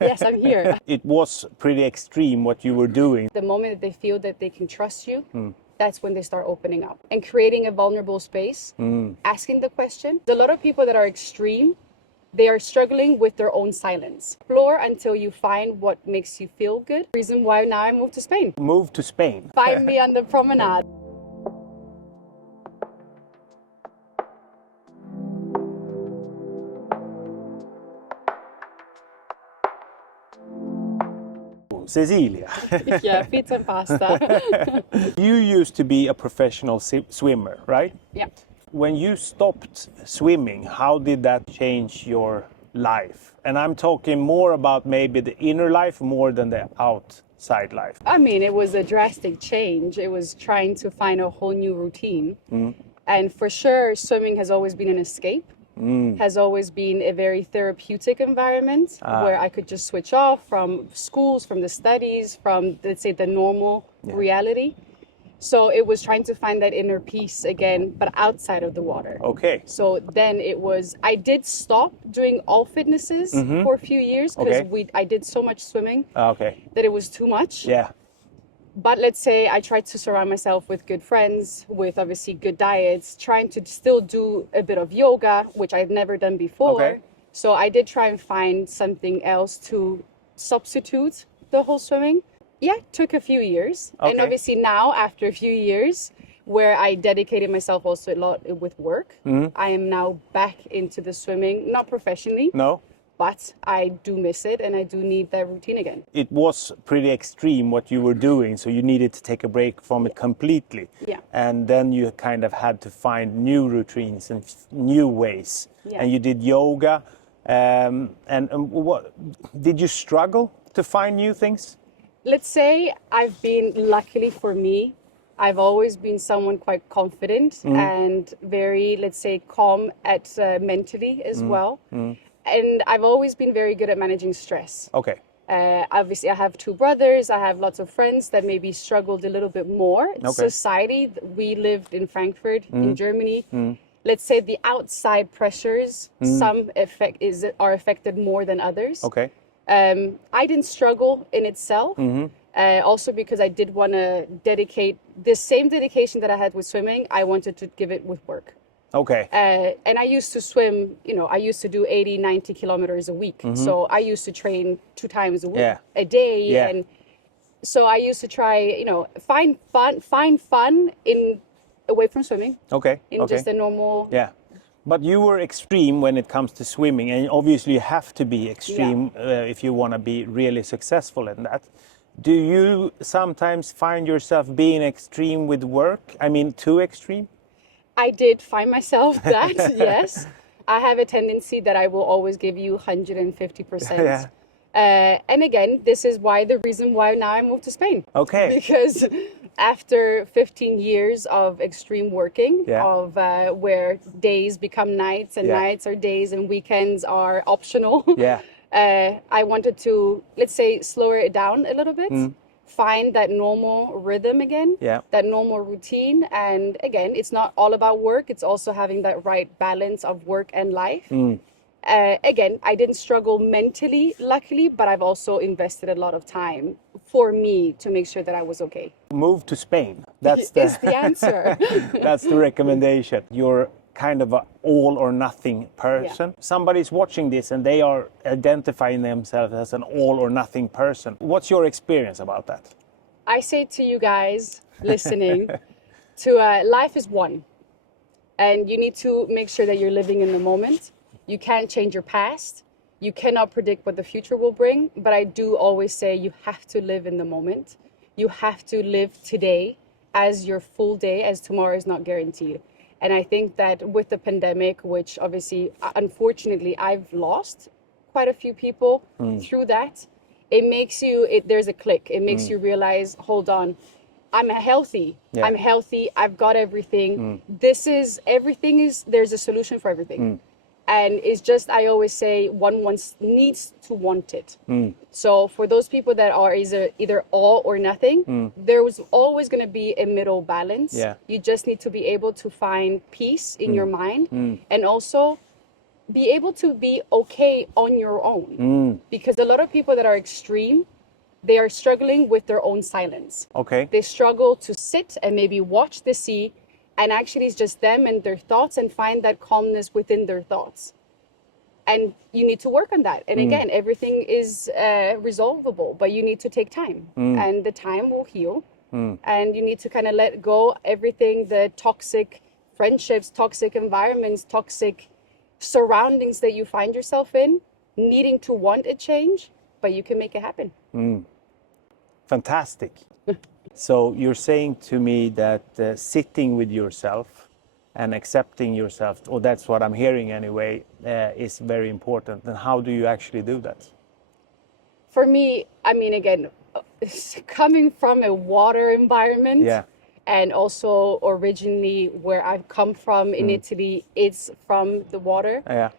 Yes, I'm here. It was pretty extreme what you were doing. The moment that they feel that they can trust you, that's when they start opening up and creating a vulnerable space, asking the question. A lot of people that are extreme, they are struggling with their own silence. Explore until you find what makes you feel good. Reason why now I moved to Spain. Moved to Spain. Find me on the promenade. Cecilia. Yeah, pizza and pasta. You used to be a professional swimmer, right? Yeah. When you stopped swimming, how did that change your life? And I'm talking more about maybe the inner life more than the outside life. I mean, it was a drastic change. It was trying to find a whole new routine. And for sure, swimming has always been an escape. Has always been a very therapeutic environment where I could just switch off from schools, from the studies, from, let's say, the normal reality. So it was trying to find that inner peace again, but outside of the water. Okay. So then it was, I did stop doing all fitnesses for a few years because I did so much swimming that it was too much. Yeah. But let's say I tried to surround myself with good friends, with obviously good diets, trying to still do a bit of yoga, which I'd never done before. Okay. So I did try and find something else to substitute the whole swimming. Yeah, it took a few years. Okay. And obviously now, after a few years, where I dedicated myself also a lot with work, I am now back into the swimming, not professionally. No? But I do miss it and I do need that routine again. It was pretty extreme what you were doing, so you needed to take a break from it completely. Yeah. And then you kind of had to find new routines and new ways. Yeah. And you did yoga. And what did you struggle to find new things? Let's say I've been, luckily for me, I've always been someone quite confident and very, let's say, calm at mentally as well. And I've always been very good at managing stress. Okay. Obviously, I have two brothers. I have lots of friends that maybe struggled a little bit more. Okay. Society, we lived in Frankfurt, in Germany. Let's say the outside pressures, some are affected more than others. Okay. I didn't struggle in itself. Also because I did want to dedicate the same dedication that I had with swimming, I wanted to give it with work. Okay. And I used to swim, I used to do 80, 90 kilometers a week. So I used to train 2 times a week, a day. Yeah. And so I used to try, find fun away from swimming. Okay. In just a normal. Yeah. But you were extreme when it comes to swimming, and obviously you have to be extreme if you want to be really successful in that. Do you sometimes find yourself being extreme with work? I mean, too extreme? I did find myself that, yes. I have a tendency that I will always give you 150%. Yeah. And again, this is the reason why now I moved to Spain. Okay. Because after 15 years of extreme working, of where days become nights and nights are days and weekends are optional, I wanted to, let's say, slow it down a little bit. Find that normal rhythm again, that normal routine. And again, it's not all about work. It's also having that right balance of work and life. Again, I didn't struggle mentally, luckily, but I've also invested a lot of time for me to make sure that I was okay. Move to Spain. That's the answer. That's the recommendation. You're kind of an all or nothing person. Somebody's watching this and they are identifying themselves as an all or nothing person. What's your experience about that? I say to you guys listening, life is one. And you need to make sure that you're living in the moment. You can't change your past. You cannot predict what the future will bring. But I do always say you have to live in the moment. You have to live today as your full day, as tomorrow is not guaranteed. And I think that with the pandemic, which obviously, unfortunately, I've lost quite a few people through that, it makes you, there's a click. It makes you realize, hold on, I'm healthy. I'm healthy. I've got everything. There's a solution for everything. And it's just, I always say, one needs to want it. So for those people that are either all or nothing, there was always going to be a middle balance. You just need to be able to find peace in your mind. And also be able to be okay on your own. Because a lot of people that are extreme, they are struggling with their own silence. Okay. They struggle to sit and maybe watch the sea, and actually it's just them and their thoughts, and find that calmness within their thoughts. And you need to work on that. And again, everything is resolvable, but you need to take time, and the time will heal. And you need to kind of let go everything, the toxic friendships, toxic environments, toxic surroundings that you find yourself in, needing to want a change, but you can make it happen. Fantastic. So you're saying to me that sitting with yourself and accepting yourself, or that's what I'm hearing anyway, is very important. And how do you actually do that? For me, I mean, again, coming from a water environment, Yeah. and also originally where I've come from in Italy, it's from the water. Yeah.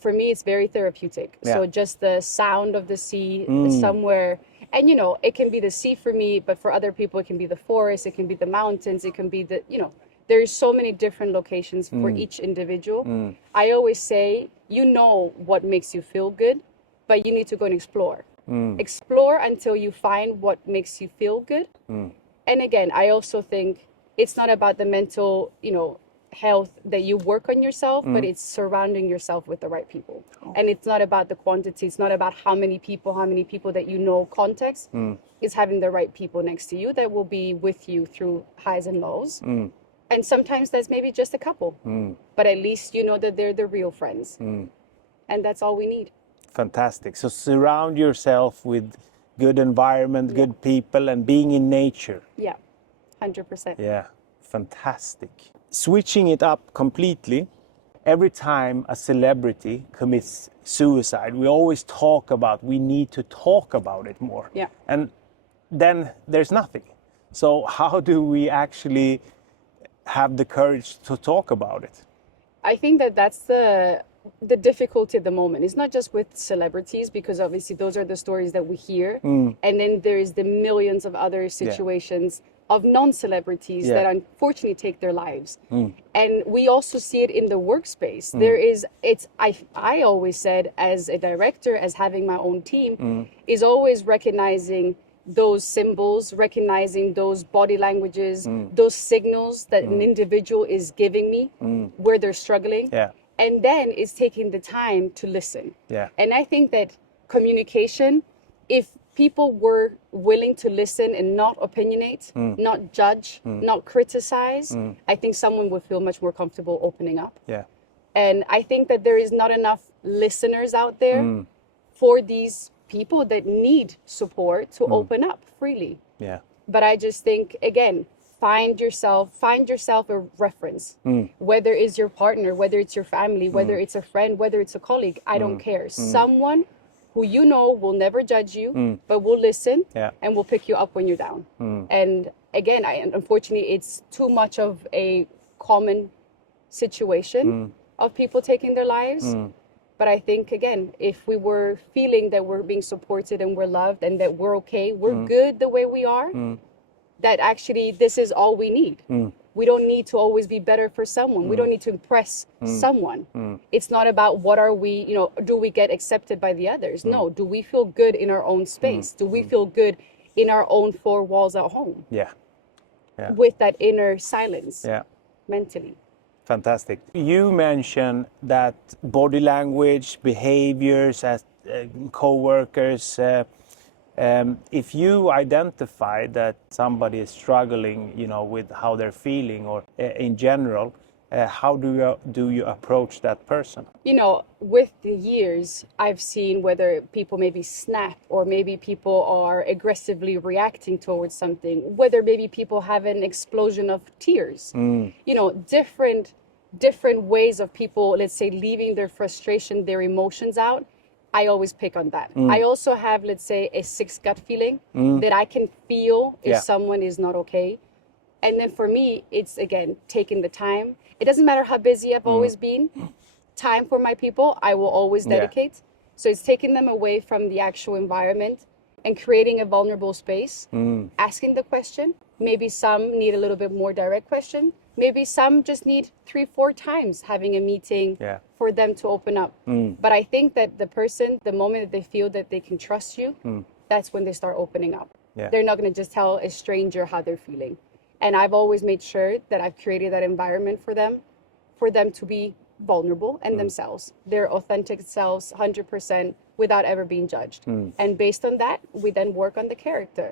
For me, it's very therapeutic. Yeah. So just the sound of the sea somewhere, and you know, it can be the sea for me, but for other people, it can be the forest, it can be the mountains, it can be the, you know, there's so many different locations for each individual. I always say, you know what makes you feel good, but you need to go and explore. Explore until you find what makes you feel good. And again, I also think it's not about the mental, you know, health that you work on yourself, but it's surrounding yourself with the right people. And it's not about the quantity. It's not about how many people that you know, context. It's having the right people next to you that will be with you through highs and lows. And sometimes that's maybe just a couple, but at least you know that they're the real friends. And that's all we need. Fantastic. So surround yourself with good environment, good people, and being in nature. Yeah, 100%. Yeah, fantastic. Switching it up completely, every time a celebrity commits suicide, we always talk about, we need to talk about it more. Yeah. And then there's nothing. So how do we actually have the courage to talk about it? I think that that's the difficulty at the moment. It's not just with celebrities, because obviously those are the stories that we hear. And then there's the millions of other situations of non-celebrities that unfortunately take their lives. And we also see it in the workspace. There is, I always said, as a director, as having my own team, is always recognizing those symbols, recognizing those body languages, those signals that an individual is giving me where they're struggling. Yeah. And then it's taking the time to listen. Yeah. And I think that communication, if people were willing to listen and not opinionate, not judge, not criticize, I think someone would feel much more comfortable opening up. Yeah. And I think that there is not enough listeners out there for these people that need support to open up freely. Yeah. But I just think, again, find yourself a reference, whether it's your partner, whether it's your family, whether it's a friend, whether it's a colleague, I don't care. Someone who you know will never judge you, but will listen and will pick you up when you're down. And again, unfortunately, it's too much of a common situation of people taking their lives. But I think, again, if we were feeling that we're being supported and we're loved and that we're okay, we're good the way we are, that actually this is all we need. We don't need to always be better for someone. We don't need to impress someone. It's not about what are we, you know, do we get accepted by the others? No, do we feel good in our own space? Do we feel good in our own four walls at home? Yeah. Yeah. With that inner silence, Yeah. mentally. Fantastic. You mentioned that body language, behaviors as co-workers, if you identify that somebody is struggling, you know, with how they're feeling or in general, how do you approach that person? You know, with the years, I've seen whether people maybe snap or maybe people are aggressively reacting towards something, whether maybe people have an explosion of tears. You know, different ways of people, let's say, leaving their frustration, their emotions out. I always pick on that. I also have, let's say, a sixth gut feeling that I can feel if someone is not okay. And then for me, it's, again, taking the time. It doesn't matter how busy I've always been. Time for my people, I will always dedicate. So it's taking them away from the actual environment. and creating a vulnerable space, asking the question. Maybe some need a little bit more direct question. Maybe some just need 3-4 times having a meeting for them to open up. But I think that the person, the moment that they feel that they can trust you, that's when they start opening up. They're not going to just tell a stranger how they're feeling. And I've always made sure that I've created that environment for them to be vulnerable and themselves, their authentic selves, 100%, without ever being judged. And based on that, we then work on the character.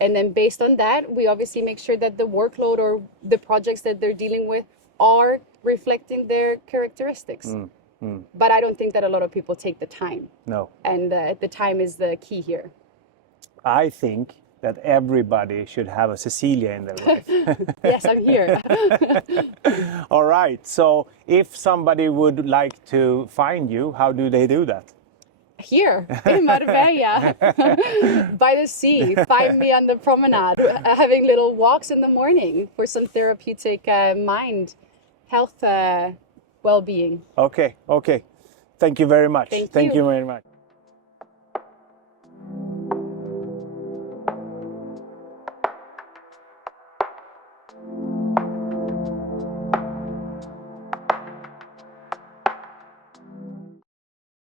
And then based on that, we obviously make sure that the workload or the projects that they're dealing with are reflecting their characteristics. But I don't think that a lot of people take the time. No. And the time is the key here. I think that everybody should have a Cecilia in their life. Yes, I'm here. All right. So if somebody would like to find you, how do they do that? Here in Marbella, by the sea. Find me on the promenade, having little walks in the morning for some therapeutic mind, health, well-being. Okay. Thank you very much. Thank you very much.